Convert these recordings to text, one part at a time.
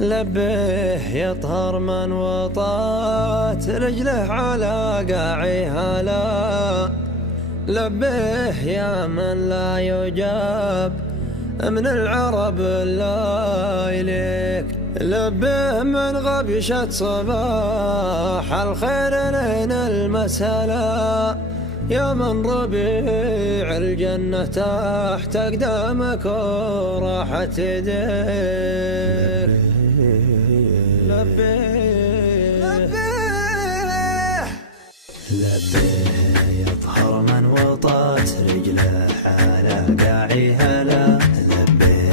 لبيه يطهر من وطات رجله على قاعي هلا. لبيه يا من لا يجاب من العرب لا إليك. لبيه من غبشة صباح الخير لين المسألة. يا من ربيع الجنة تحت أقدامك وراحت يديك. لبيه لبيه يطهر من وطات رجله على قاعي هلا. لبيه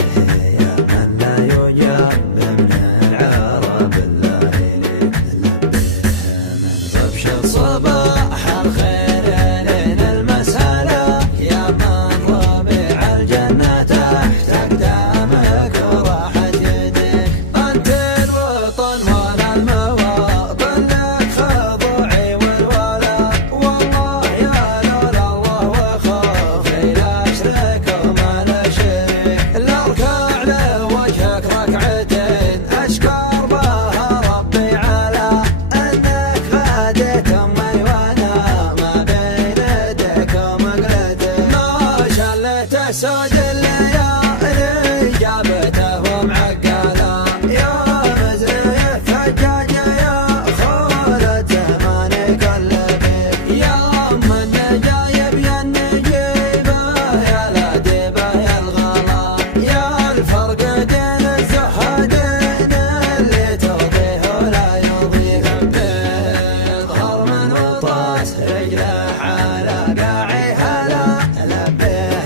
يا من لا يجاب من العرب لا إليك. لبيه من غبش الصباح الخير لين المسألة. يا من ربيع الجنة تحت أقدامك وراحت يديك. أنت الوطن ولا المواطن لك خضوعي والولاء. والله يا لولا الله وخوفي لا أشرك وما لا شريك. لأركع لوجهك ركعتين أشكر بها ربي على أنك فاديت أمي وأنا ما بين يديك ومقلتين. ما شلت أسود الليالي جابته ومعقله. يا مزري الثجاجة يا خولة زماني كلبي. يا أم النجايب يا النجيبة يا الأديبة يا الغلا. يا الفرق دين الزهدين اللي ترضيه ولا يرضيك. لبيه يظهر من وطات رجله على قاعي هلا. لبيه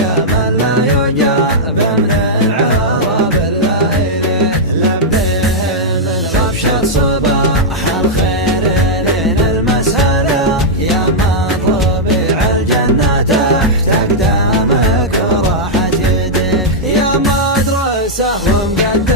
يا من لا يجاب من العرب لا إليك. لبيه من غبش الصباح الخير لين المسألة. يا من ربيع الجنة تحت أقدامك وراحت يديك. يا مدرسة ومقدمة